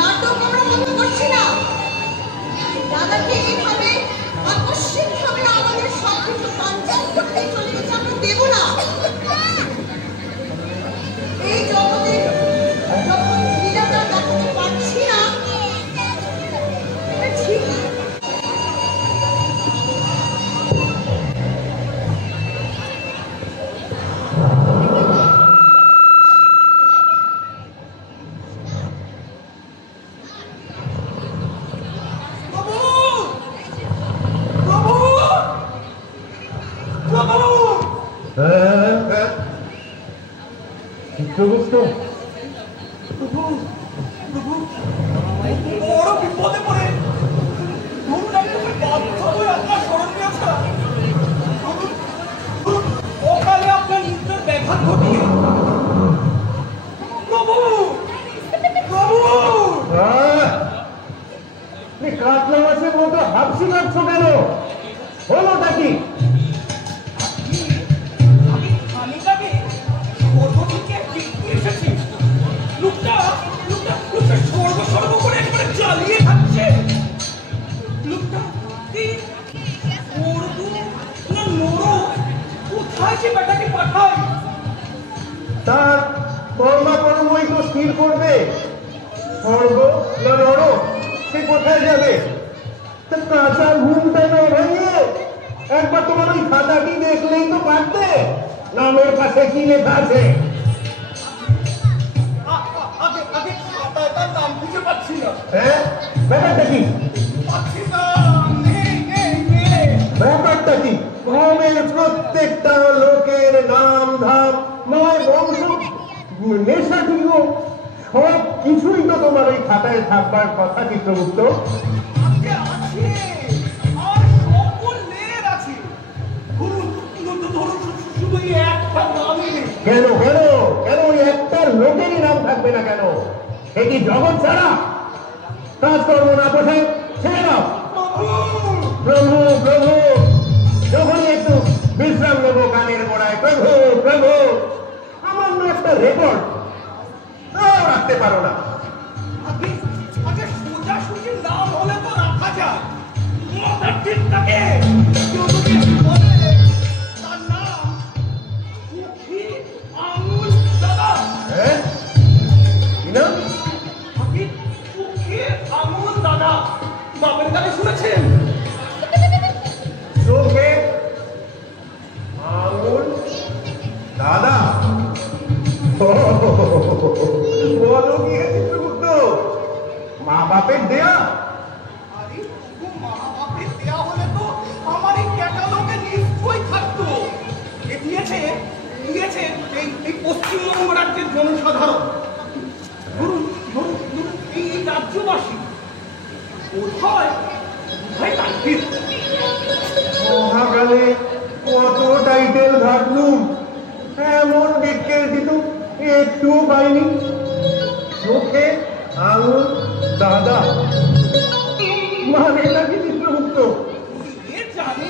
নাটক আমরা বন্ধ করছি না। দাদাকে এইভাবে আকস্মিকভাবে আমাদের সব কিছু পাঞ্চাল করতে চলে গেছে, আমরা দেব না। এই জগতে যখন লীলাটা দেখাতে পারছি না, ঠিক চিত্রগুপ্ত বড় বিপদে পড়ে আপনার স্মরণ নিয়েছে। ওখানে আপনার নিত্যের ব্যাঘাত ঘটিয়ে প্রভু প্রভু কাতলা মাছের মতো হাফসি লাগছ কেন? হলোটা কি? তার কর্মাকর্মই তো স্থির করবে স্বর্গ না নরক, সে কোথায় যাবে? কাঁচা ঘুমটা না ভেঙে একবার তোমার ওই খাতাটি দেখলেই তো পারতে, নামের পাশে কি লেখা আছে। হ্যাঁ, ব্যাপারটা কি? ব্যাপারটা কি? গ্রামের প্রত্যেকটা লোকের নাম ধাম নয় বংশ নেশাটিও সব কিছুই তো তোমার ওই খাতায় থাকবার কথা। চিত্রগুপ্ত কেন কেন কেন ওই একটা লোকেরই নাম থাকবে না কেন? সে কি জগৎ ছাড়া? কাজকর্ম না পোষায় ছেড়ে দাও। প্রভু প্রভু যখনই একটু বিশ্রাম নেবো গানের গোড়ায় প্রভু প্রভু, আমার না একটা রেকর্ড রাখতে পারো না? সোজাসুজি নাম হলে তো রাখা যায়। তার নাম সুখী আঙুল দাদা। হ্যাঁ, কি নাম? সুখী আঙুল দাদা। বাপের কাছে শুনেছেন? চোখে আঙুল দাদা। বলো কি চিত্রগুপ্ত, মা বাপের দেয়া? আরে মা বাপের দেয়া হলে তো আমার এই ক্যাটালগে নিশ্চয়ই থাকতো। এ দিয়েছে দিয়েছে এই পশ্চিমবঙ্গ রাজ্যের জনসাধারণ। ধরুন ধরুন ধরুন এই রাজ্যবাসী বোধহয় টাইটেল। মহাকালে কত টাইটেল ঘাটলুম, এমন বিক্কেল দিত একটু পাইনি। চোখে আঙুল দাদা মানে নাকি চিত্রগুপ্ত? জানে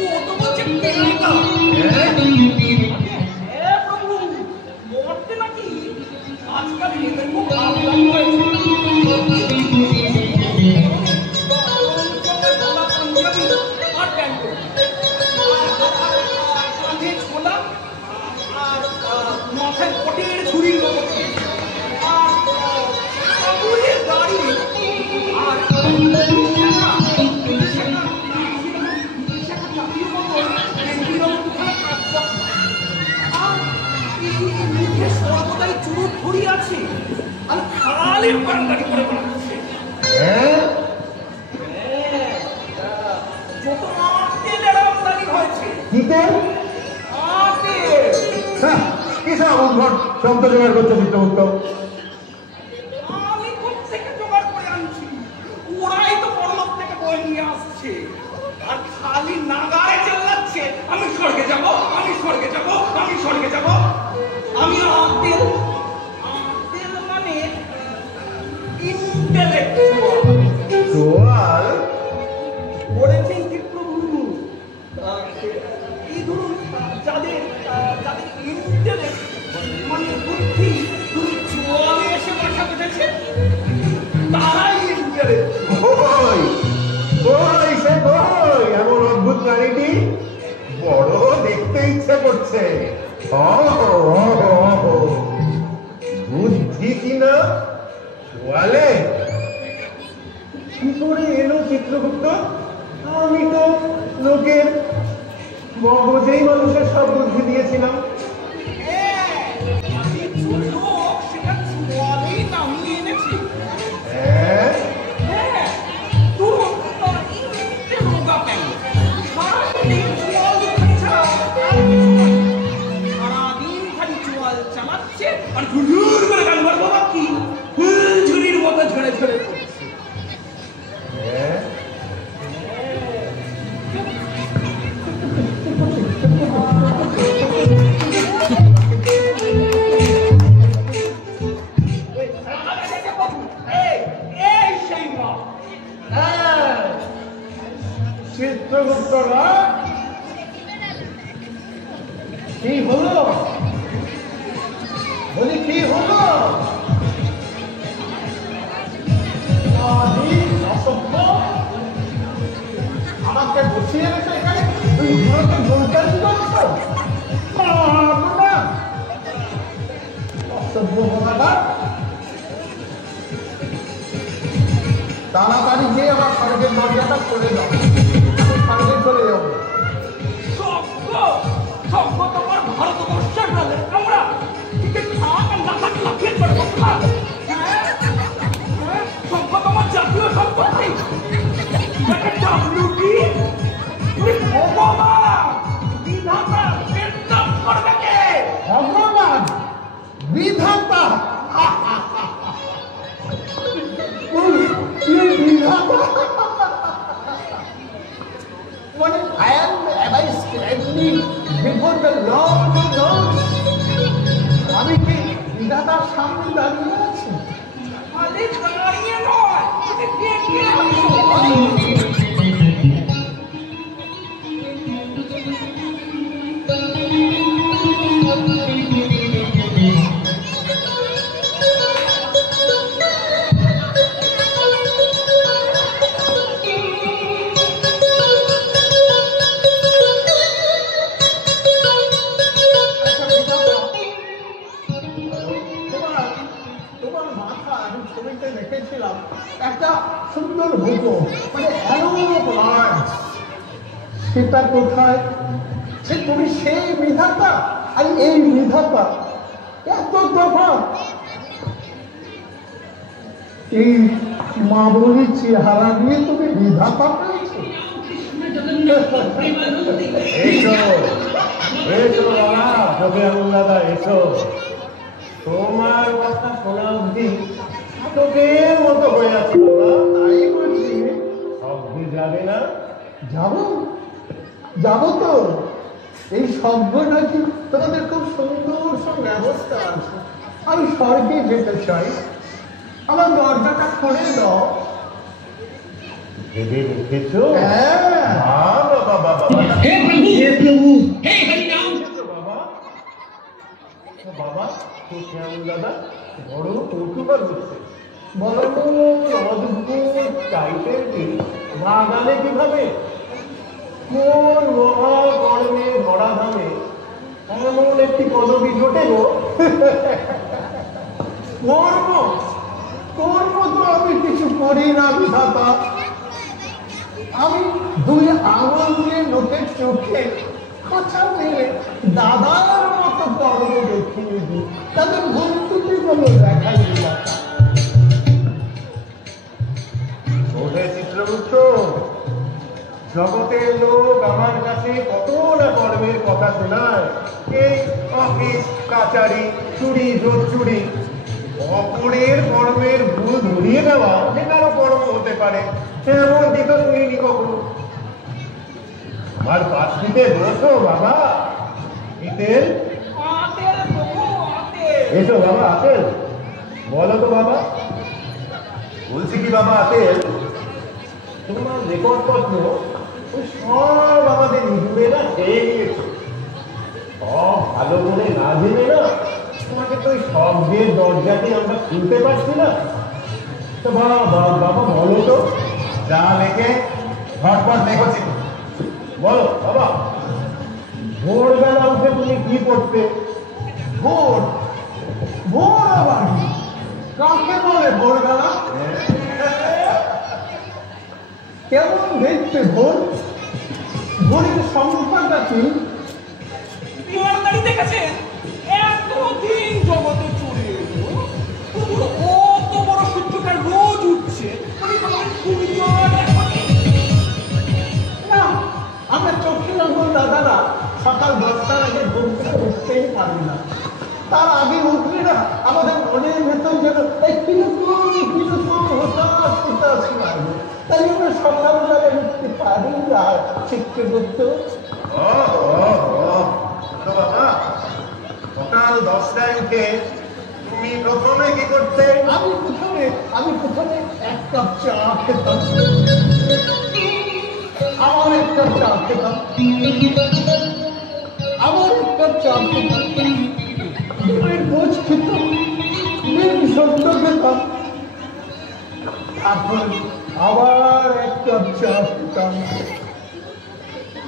ও তো বলছে পেয়াদা। হ্যাঁ প্রভু, মরতে নাকি আজকাল এদের খুব আমদানি হয়েছে। মাথায় পটের ছুরির মতো আর গাড়ি আর সর্বদাই চুরুট ধরিয়ে আছে আর খালি পান্ডারি করে বেড়াচ্ছে। যত আটের আমদানি হয়েছে। কিসব উদ্ভট শব্দ জোগাড় করছে চিত্রগুপ্ত? আমি কোথেকে জোগাড় করে আনছি? ওরাই তো পরলোক থেকে বই নিয়ে আসছে আর খালি নাগারে চেল্লাচ্ছে আমি স্বর্গে যাব, আমি স্বর্গে যাব, আমি স্বর্গে যাব। আমি আদিল মানে ইন্টেলেকচুয়াল বলেছেন কি প্রভু? এই ধরুন যাদের যাদের ইন্টেলেক্ট মানে বুদ্ধি চুয়ালে এসে বসা বেঁধেছে মনে পড়ছে। বুদ্ধি কিনা বলে কি করে এলো চিত্রগুপ্ত? আমি তো লোকের মগজেই মানুষের সব বুদ্ধি দিয়েছিলাম। ঝুড়ির মতো ঝরে ঝরে চিত্রগুপ্তরা কি হলো? বলি কি হলো? আমাকে বসিয়ে রেখে এখানে তাড়াতাড়ি গিয়ে আমার স্বর্গের দরজাটা খুলে দাও, আমি স্বর্গে চলে যাবো। তোমার ভারতবর্ষের আমরা লাফিয়ে পড়বো তোমার জাতীয় সম্পত্তি ভগবান বিধাতা মানে I am standing before the Lord of Lords. আমি কি বিধাতার সামনে দাঁড়িয়ে আছি? দাঁড়িয়ে নয় একটা সুন্দর হুকুম, মানে সেটা কোথায়? সে তুমি সেই বিধাতা আর এই বিধাতা এত তফাৎ। এই মা বলি চেহারা নিয়ে তুমি বিধাতা পেয়েছো? দাদা এসো, তোমার কথা শোনা অব্দি তোকের মতো হয়ে আছে। তাই বলছি অব্দি যাবে না? যাবো যাবো তো। এই স্বর্গ নাকি তোমাদের খুব সুন্দর সব ব্যবস্থা আছে। আমি স্বর্গে যেতে চাই, আমার দরজাটা খুলে দাও। ভেবে রেখেছো? বাবা হে প্রভু, হে প্রভু, হে হরিনাম। বাবা বাবা তো কেমন দাদা বড় কৌতূহল হচ্ছে। বলো তো অদ্ভুত টাইপের কি বাগানে কিভাবে কোন মহাকর্মে ধরাধামে এমন একটি পদবী জোটে গো? কর্ম কর্ম তো আমি কিছু করি না বিধাতা। আমি দুই আঙুল দিয়ে লোকের চোখে খোঁচা মেরে দাদার মতো কর্ম দেখিয়ে দিই, তাদের ভক্তি গুলো দেখাই বিধাতা। ওহে চিত্রগুপ্ত, জগতের লোক আমার কাছে কত না কর্মের কথা শোনায়। এই অফিস কাচারি চুরি জোর অপরের কর্মের ভুল ধরিয়ে দেওয়া যে কারো কর্ম হতে পারে, এমন দিকে শুনিনি কখনো। আমার পাশটিতে বসো বাবা। ইতেল এসো বাবা। আতেল বলো তো বাবা। বলছি কি বাবা আতেল, তোমার রেকর্ড পত্র সব আমাদের নিজুরেরা খেয়ে নিয়েছে। সব ভালো করে না জেনে না তোমাকে তো ওই শব্দের দরজাটি আমরা খুলতে পারছি না। তো বাবা বলো তো, যা লেখে ঝটপট লেখছি বলো বাবা। ভোরবেলা উঠে তুমি কি করতে? ভোর ভোর আবার কাকে বলে ভোরবেলা? কেমন দেখতে ভোর? ভোরের সংখ্যাটা কি? ইমানদারি দেখেছেন এতদিন জগতে চলে এলো অত বড় সূর্যটা রোজ উঠছে না, আমরা চোখের আঙুল দাদারা সকাল 10টার আগে ঘুম থেকে উঠতেই পারি না। তার আগে উঠলে না আমাদের মনের ভেতর যেন হতাশ লাগে। তাই আমরা সকালবেলা উঠতে পারি না। শিখতে করতে বাবা, সকাল 10টায় উঠে তুমি প্রথমে কি করতে? আমি প্রথমে এক কাপ চা খেতাম। আমার এক কাপ চা খেতাম। ডিমের পোচ খেতাম, ডিম সদ্য খেতাম। তারপরে আবার এক কাপ চা খেতাম।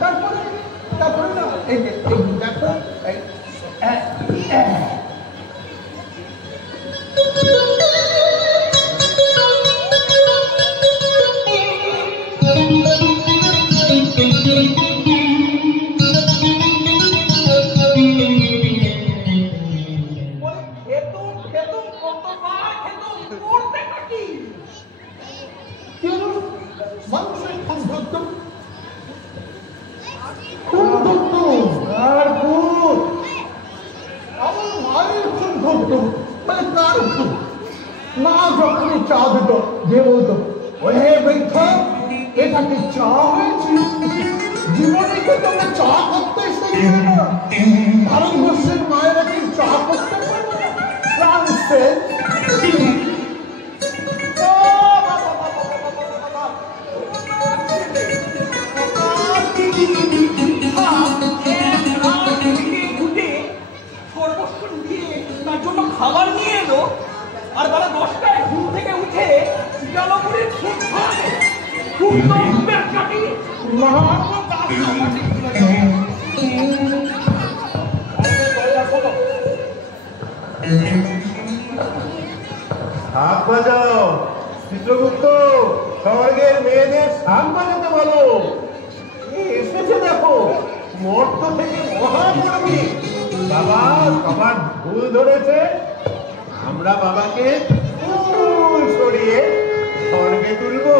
তারপরে না এই যে দেখো মানুষের খুন ধরতো, আর খুন আমার মায়ের খুন ধরতো। মানে কার খুন? মা যখনই চা দিত যে বলতো, ওহে বৃদ্ধ, এটা কি চা হয়েছে? জীবনে কি তোমরা চা করতে শিখবে না? ভারতবর্ষের মায়েরা কি চা করতে পারবে না? খাবার নিয়ে এলো আর বেলা 10টায় ঘুম থেকে উঠে জলপুরের খুব খাওয়াবে খুব নম্বের কাটি শাক বাজাও চিত্রগুপ্ত, স্বর্গের মেয়েদের শাক বাজাতে বলো। এসেছে দেখো মর্ত থেকে মহাকর্মী। বাবা সবার ভুল ধরেছে, আমরা বাবাকে ফুল সরিয়ে স্বর্গে তুলবো।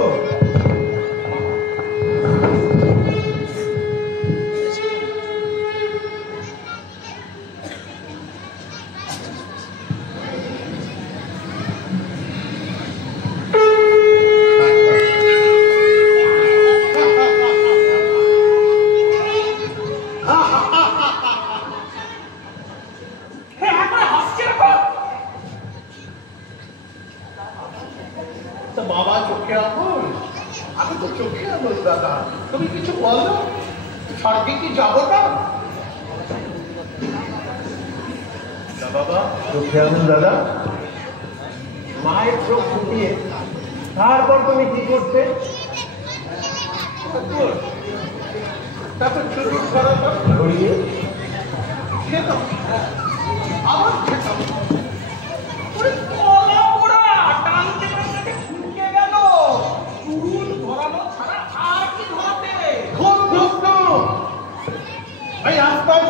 বাবা চোখে আঙুল, আমি তো চোখে আঙুল দাদা। তুমি কিছু বলো, স্বর্গে কি যাবো না? বাবা চোখে আঙুল দাদা, মায়ের চোখ ফুটিয়ে তারপর তুমি কি করতে? তারপর চুরুট করাতাম, ধরিয়ে খেতাম, আবার খেতাম।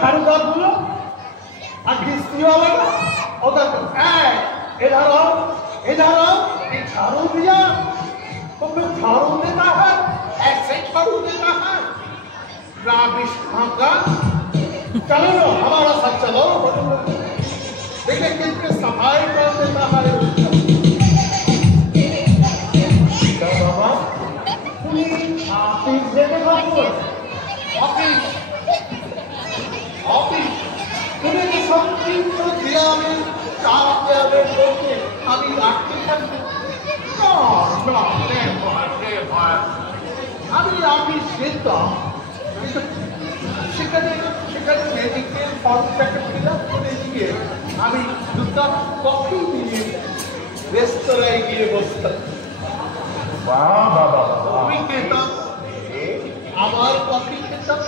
ঝাড়ুদারগুলো আর কিস্তিওয়ালারা ওদের इधर ये झाड़ू दिया तो फिर झाड़ू देता है, ऐसे झाड़ू देता है राबिश का। चलो लो हमारा साथ चलो, देखिए कितनी सफाई कर देता है। बाबा ऑफिस যেতে পারবো? ऑफिस ऑफिस তুমি কি সংকীর্ণ দিয়ালে চাপতে হবে বলতে আমি আটকে থাকবো? না আমি অফিস যেতাম, সেখানে মেডিকেল ফর্মটাকে ফিল আপ করে দিয়ে আমি দুটো কফি নিয়ে রেস্তোরাঁয় গিয়ে বসতাম। বাবা বাবা কফি খেতাম, আবার কফি খেতাম,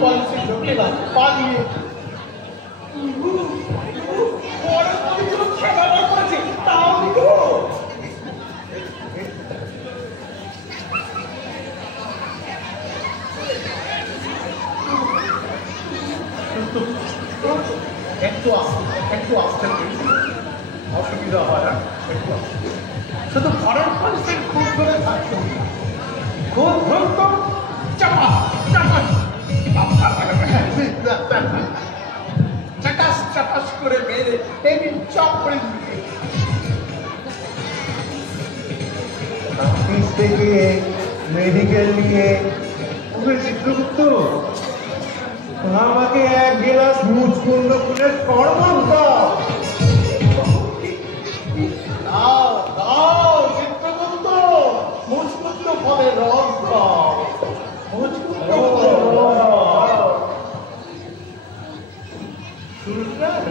পলিসি লোকেরা পালিয়ে ব্যবহার করেছে তাও তো একটু আসতে অসুবিধা হয় না একটু শুধু ফরেন পলিসির খুব ধরে থাকতো খুব ধরতো চাপা চাপা চাকাস চাকাস করে মেরে টেবিল চাপ করে দিতে অফিস থেকে মেডিকেল নিয়ে ওকে চিত্রগুপ্ত আমাকে এক গিলাস মুচকুন্দ ফুলের শরবত দাও। দাও দাও চিত্রগুপ্ত মুচকুন্দ ফলের রস দাও মুচকুন্দ ফলের রস দাও।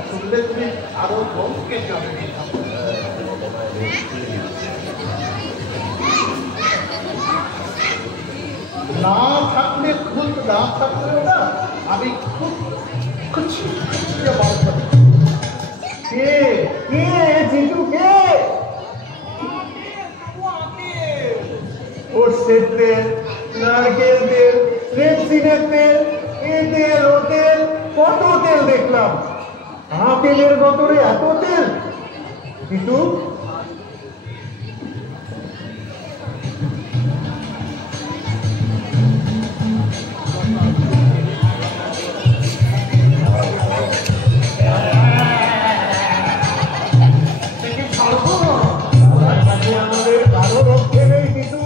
শুনলে তুমি আরো বন্ধুকে যাবে না থাকলে খুব না থাকলেও না আমি খুব খুঁচিয়ে বার করি কে কে জিতু কে সর্ষের তেল নারকেল তেল রেপসিনের তেল এ তেল ও তেল কত তেল দেখলাম আপেলের বোতলে এত তেল কিন্তু আমাদের কারো রক্ষে নেই কিন্তু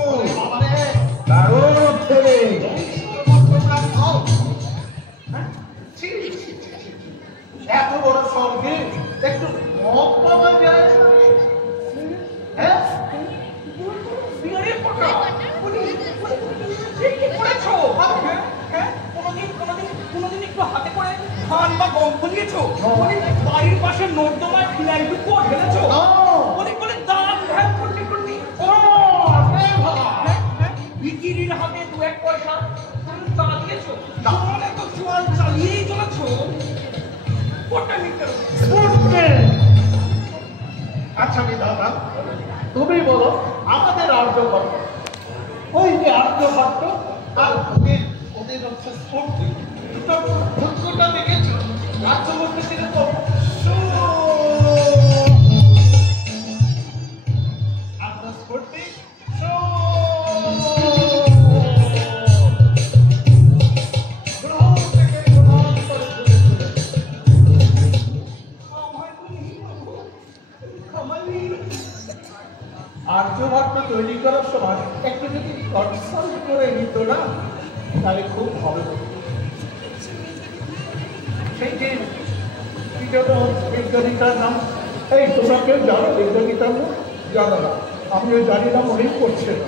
কারো রক্ষে নেই। এত বড় সঙ্গে একটু মদ পাওয়া যায় না? হ্যাঁ কোনোদিন একটু হাতে করে খান বা গন্ধ নিয়েছো? বাড়ির পাশে নর্দমায় ফিনাইল ঢেলেছো? বলে দাঁত ধ্যান করতে করতে বিকিরির হাতে দু এক পয়সা তুমি চা দিয়েছো? তাহলে তো জোয়াল চালিয়েই চলেছো। আচ্ছা দাদা তুমি বলো আমাদের আর্যভট্ট ওই যে আর্যভট্ট আর ওদের হচ্ছে স্ফূর্তি ভূতটা দেখেছো আর্যভট্ট সেরকম স্ফূর্তি আর্যভট্ট তৈরি করার সময় একটু যদি কনসাল্ট করে নিত না তাহলে খুব ভালো হতো। সেই যে বিজ্ঞানীটার নাম এই তোমরা কেউ জানো বিজ্ঞানীটার নাম? জানো না, আমিও জানি না, মনেই করছে না।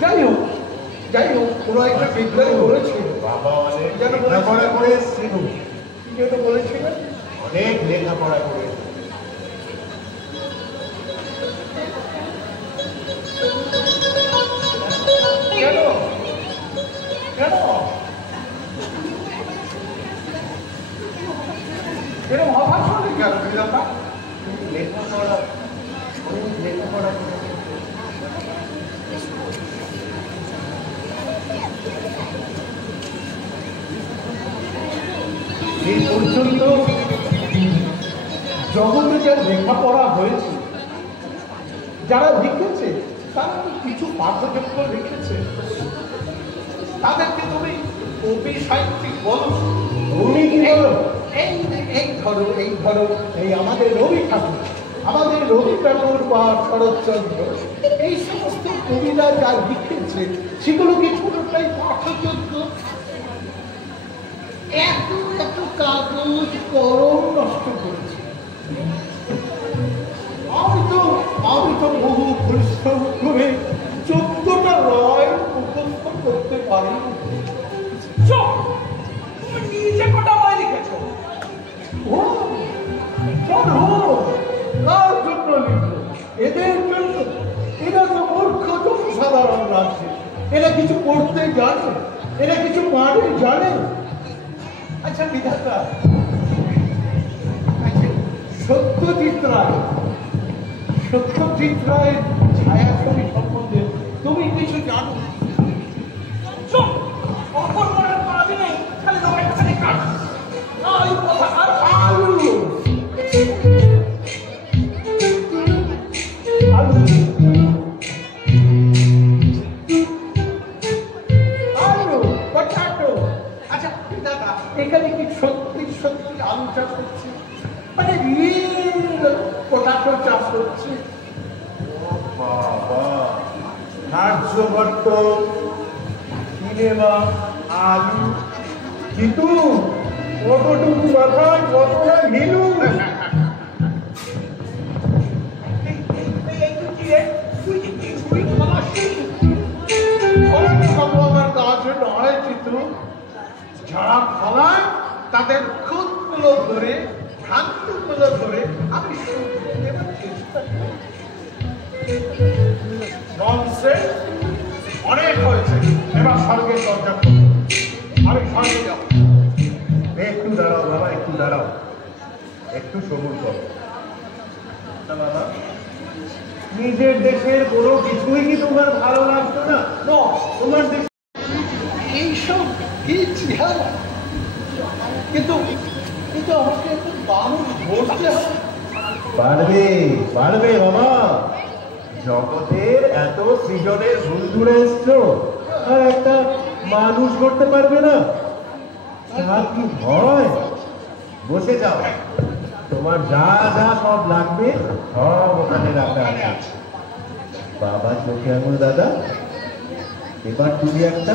যাই হোক কোনো একটা বিজ্ঞানী বলেছিল যেন লেখাপড়া করে এসেছিল, যেটা বলেছিলেন অনেক লেখাপড়া করে কেন এরকম হঠাৎ হলে কেন বিধাতা? লেখাপড়া অনেক লেখাপড়া করে এই পর্যন্ত জগতে যা লেখাপড়া হয়েছে যারা লিখেছে তারা কিছু পাঠযোগ্য লিখেছে, তাদেরকে তুমি কবি সাহিত্যিক বলো। উনি কি বলো? এই ধরো এই আমাদের রবি ঠাকুর বা শরৎচন্দ্র এই সমস্ত কবিরা যা লিখেছে সেগুলো কি পুরোটাই পাঠযোগ্য? এত কাগজ কলম নষ্ট করেছে। আমি তো বহু পরিশ্রম করে 14টা রায় মুখস্থ করতে পারি। তুমি নিজে কটা বই লিখেছো? কার জন্য লিখবো? এদের জন্য। এরা তো মূর্খ জনসাধারণ রাজ্যে। এরা কিছু পড়তে জানে, এরা কিছু মানে জানে। আচ্ছা বিধাতা, সত্যজিৎ রায়ের ছায়াছবি সম্বন্ধে তুমি কিছু জানো? চুপ! অপর মনের পাবি নেই, খালি লোকের কাছে কাজ। আলু কথা আর আলু। আচ্ছা দাদা, এখানে কি সত্যি সত্যি আলু চাষ হচ্ছে? মানে রিয়েল পটাটো চাষ হচ্ছে? বাবা, কার্যভট্ট, সিনেমা, আলু, কিন্তু কতটুকু মাথায় কতটা ঘিলু। তুই কি কিছুই খালাসনি? আমার কাছে নয় চিত্র, যারা খালায় তাদের খুদগুলো ধরে ভ্রান্তিগুলো ধরে আমি শুনতে দেবার চেষ্টা করি। ননসেন্স, অনেক হয়েছে, এবার স্বর্গের দরজা খোলো। আমি স্বর্গে যাব। একটু দাঁড়াও বাবা, একটু দাঁড়াও, একটু সবুর করো। না বাবা, নিজের দেশের কোনো কিছুই কি তোমার ভালো লাগতো না? তোমার দেশ এইসব কি চেহারা, কিন্তু কিন্তু আমাকে একটু মানুষ বলতে হবে। পারবে, পারবে বাবা। জগতের এত সৃজনের ভুল জুড়ে এসছো, আর একটা মানুষ করতে পারবে না? তা কি হয়? বসে যাও, তোমার যা যা সব লাগবে সব ওখানে রাখা আছে। বাবা চোখে আঙুল দাদা, এবার তুমি একটা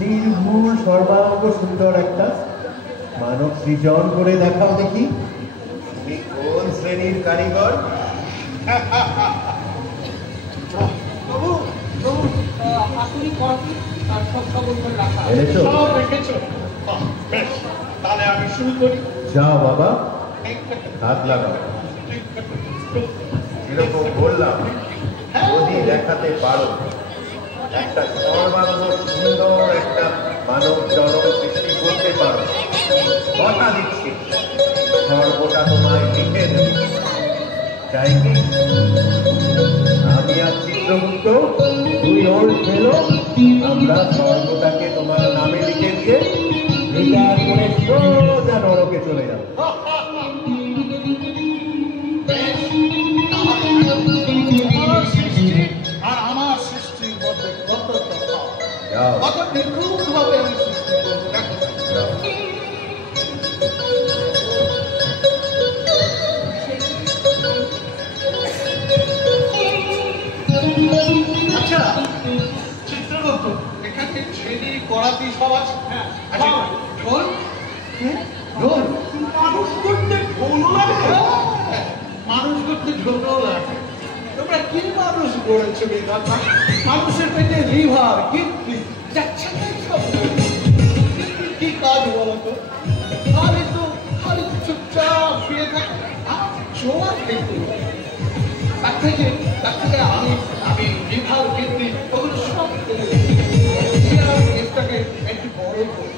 নির্ভুল সর্বাঙ্গ সুন্দর একটা মানব সৃজন করে দেখাও দেখি। তুমি কোন শ্রেণীর কারিগর? প্রভু, প্রভু, হাতুড়ি করাতি আর সব সবল করে রাখা। এনেছো? সব রেখেছো? বেশ, তাহলে আমি শুরু করি। যাও বাবা, হাত লাগাও। এরকম বললাম, যদি দেখাতে পারো একটা সর্বাঙ্গ সুন্দর একটা মানব জনক সৃষ্টি করতে পারো, কথা দিচ্ছি সর্বটা তোমায় লিখে দেব। চাই কি আমি আর চিত্রগুপ্ত দুই ওল্ড ফেলো, আমরা সর্বটাকে তোমার নামে লিখে দিয়ে রিটায়ার করে সোজা নরকে চলে যাবো। আমার সৃষ্টি আর আমার সৃষ্টির মধ্যে কত তফাৎ, যাও কত নিখুঁতভাবে আমি সৃষ্টি করবো। দেখো, যাও। আচ্ছা চিত্রগুপ্ত, এখানে ছেলে করাতি সব আছে? হ্যাঁ, আচ্ছা, ঢোল? ঢোল মানুষ করতে ঢোলও লাগে? হ্যাঁ, মানুষ করতে ঢোলও লাগে। তোমরা কি মানুষ গড়েছো বিধাতা? মানুষের পেটে লিভার, কিডনি যাচ্ছে না সব। কিডনির কি কাজ বলো তো? খালি চুপচাপ শুয়ে থাকে, আর জোয়ার খেতে হয়। তার থেকে আমি লিভার, কিডনি ওগুলো সব ফেলে দিই। দিয়ে আমি পেটটাকে একটু বড় করি,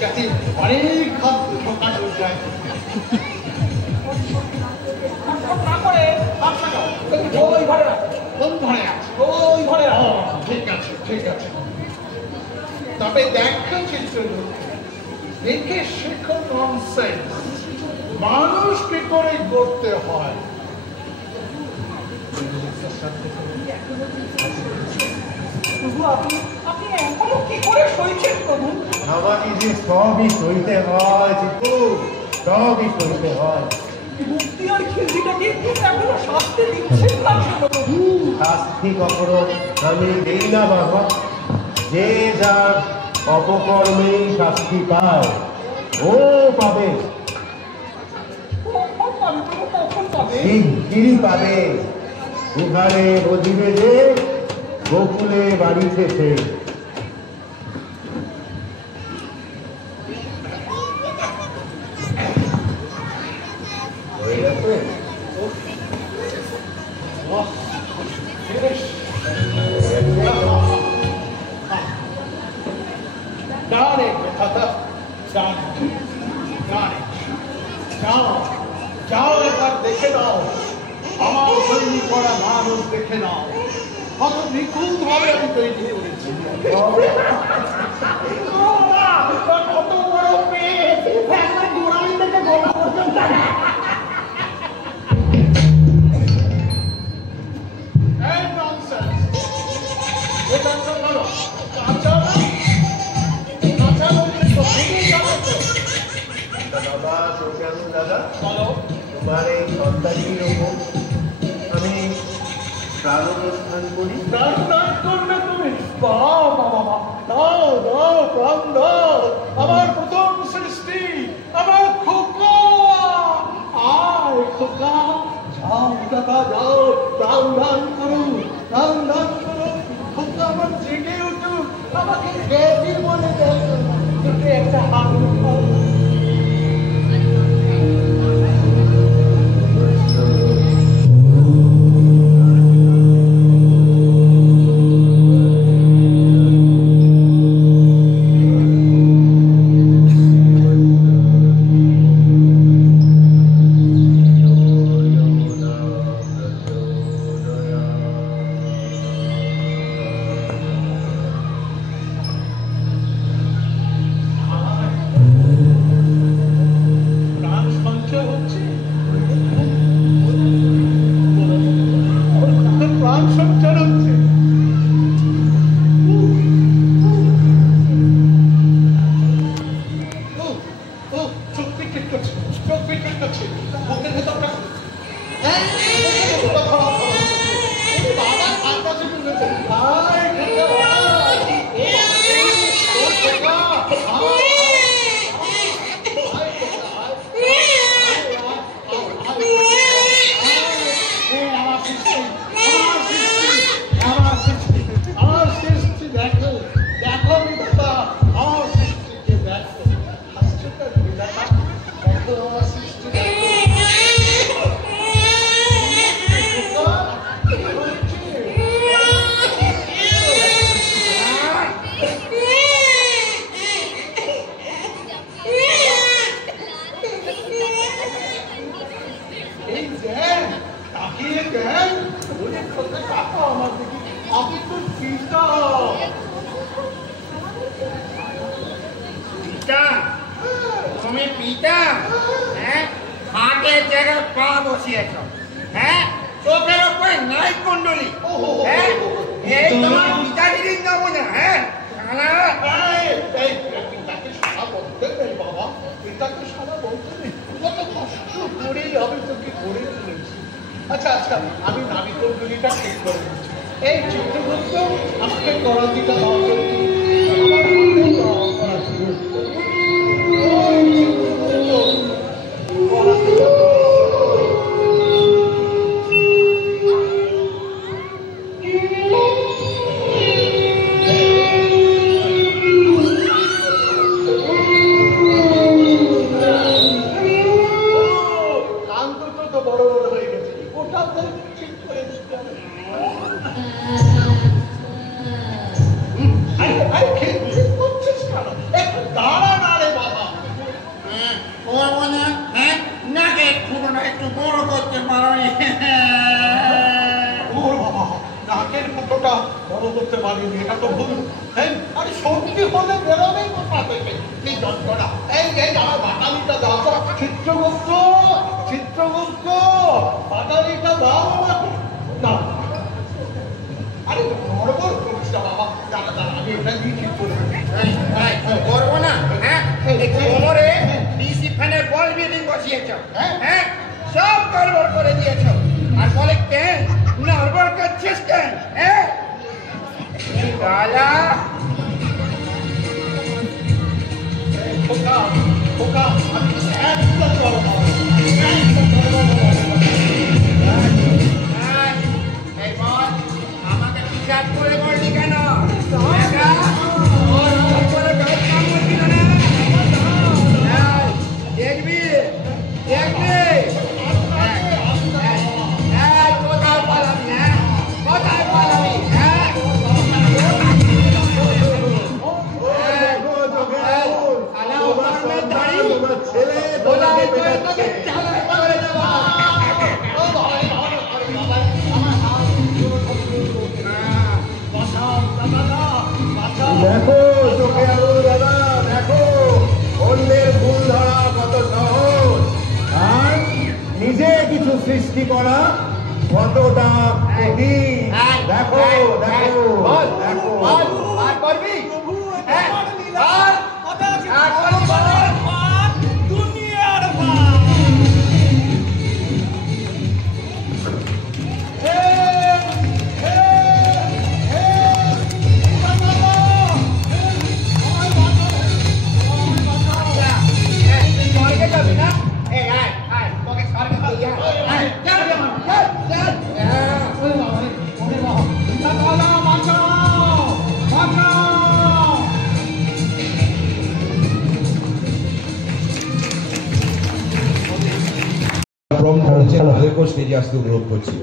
যাতে অনেক খাদ্য ঢোকানো যায়। না করে হাত লাগাও। ওই ঘরে রাখো। কোন ঘরে আছে? ওই ঘরে রাখো। ঠিক আছে, ঠিক আছে। তবে দেখো চিত্রগুপ্ত, দেখে শেখো ননসেন্স। মানুষ কি করে গড়তে হয়? প্রভু, আপনি এখনো কি করে সইছেন প্রভু? আমাকে যে সবই সইতে হয় চিকু, সবই সইতে হয়। মুক্তি আর খিলজিটাকে এখনো শাস্তি দিচ্ছেন না কেন প্রভু? শাস্তি কখনো আমি দেই না বাবা। যে যার অপকর্মেই শাস্তি পায়, ও পাবে, কখন পাবে প্রভু, কখন পাবে? শিগগিরই পাবে। ওখানে বদিবে যে গোকুলে বাড়িতে সে। হয়ে গেছে? বাহ, বেশ। দাঁড়ে কথা জানি, যাও যাও একবার দেখে দাও, আমার তৈরি করা মানুষ দেখে নাও কত নিখুঁত ভাবে আমি তৈরি করেছি। কত বড় মেয়ে, একবার গোড়ালি থেকে গোড়া পর্যন্ত। দাদা তোমার এই সন্তানের ওপর আমি প্রাণ অনুষ্ঠান করি। প্রাণ করবে তুমি? দাও বাবা, দাও দাও, প্রাণ দাও। আমার প্রথম সৃষ্টি, আমার খোকা। আয় খোকা, যাও দাদা যাও, প্রাণ দান করুন, প্রাণ দান করুন। খোকা আমার জেগে উঠুন, আমাকে বেটি বলে দেখুন, তোকে একটা হাত উঠাও। আচ্ছা আচ্ছা, আমি নাবিকগুলিটা ঠিক করে দিচ্ছি। এই চিত্রগুপ্ত আমাকে করাতিটা দাও করতে। চিত্রগুপ্ত, চিত্রগুপ্ত, বাটালিটা দাও আমাকে। না, আরে গড়বড় করিস না বাবা, দাঁড়া দাঁড়া, আমি এটা দিয়ে ঠিক করে করবো না। হ্যাঁ, কোমরে ডিসি ফ্যানের বল বিল্ডিং বসিয়েছ, হ্যাঁ সব গড়বড় করে দিয়েছ। আর বলে কেন নড়বড় করছিস কেন? হ্যাঁ খোকা খোকা, আমি একটা চড় আমাকে পিছাত করে বললি কেন? দেখবি দেখবি কোথায় পালাবি? হ্যাঁ কোথায় পালাবি? হ্যাঁ সৃষ্টি করা কতটা কঠিন। দেখো দেখো দেখো আর করবি হ্যাঁ আমার লীলা, আর কথা আছে, আর করবি বল। ভগবান, দুনিয়ার ভার। হে, হে, হে, বাঁচাও, হে, আমায় বাঁচাও, আমায় বাঁচাও। হ্যাঁ তুই স্বর্গে যাবি না এই আয় আয় তোকে স্বর্গে দিয়ে আয় চল চল চল ওরে বাবা রে, ওরে বাবা, দাদা বাঁচাও, বাঁচাও। তাদেরকে স্টেজে আসতে অনুরোধ করছি।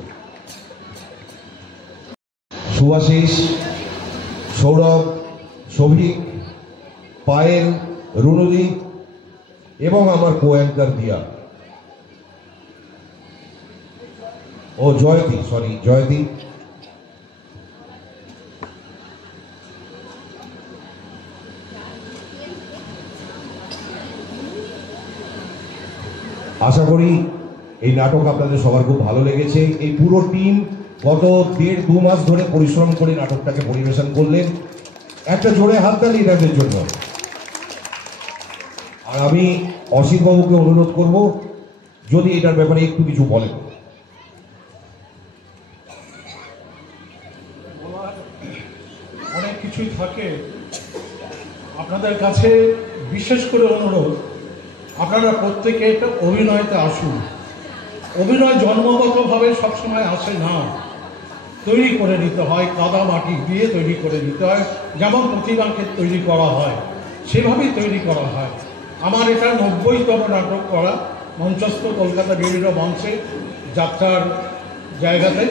সুভাশিস, সৌরভ, সৌভিক, পায়েল, রুনুদি এবং আমার কো অ্যাঙ্কার দিয়া ও জয়তী, জয়তী। আশা করি এই নাটক আপনাদের সবার খুব ভালো লেগেছে। এই পুরো টিম গত 1.5-2 মাস ধরে পরিশ্রম করে নাটকটাকে পরিবেশন করলেন। একটা জোরে হাততালি এদের জন্য। আর আমি অসিত বাবুকে অনুরোধ করব যদি এটার ব্যাপারে একটু কিছু বলেন। অনেক কিছুই থাকে। আপনাদের কাছে বিশেষ করে অনুরোধ, আপনারা প্রত্যেকে একটা অভিনয়তে আসুন। অভিনয় জন্মগতভাবে সবসময় আসে না, তৈরি করে নিতে হয়, কাদা মাটি দিয়ে তৈরি করে নিতে হয়। যেমন প্রতিভাকে তৈরি করা হয় সেভাবেই তৈরি করা হয়। আমার এটা 90তম নাটক করা, মঞ্চস্থ কলকাতা বিভিন্ন মঞ্চে যাত্রার জায়গাতে।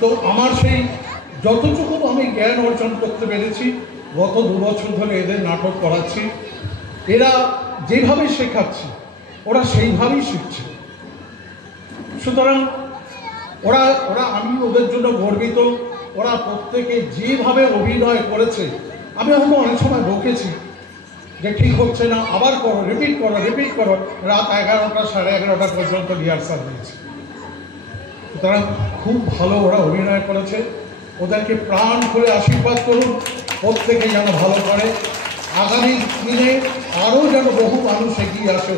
তো আমার সেই যতটুকু আমি জ্ঞান অর্জন করতে পেরেছি, গত 2 বছর ধরে এদের নাটক করাচ্ছি। এরা যেভাবে শেখাচ্ছি ওরা সেইভাবেই শিখছে। সুতরাং ওরা ওরা আমি ওদের জন্য গর্বিত। ওরা প্রত্যেকে যেভাবে অভিনয় করেছে, আমি হয়তো অনেক সময় বকেছি যে ঠিক হচ্ছে না, আবার করো, রিপিট করো, রিপিট করো। রাত 11টা 11:30 পর্যন্ত রিহার্সাল দিয়েছে। সুতরাং খুব ভালো ওরা অভিনয় করেছে। ওদেরকে প্রাণ খুলে আশীর্বাদ করুন, প্রত্যেকে যেন ভালো করে। আগামী দিনে আরও যেন বহু মানুষ এগিয়ে আসে।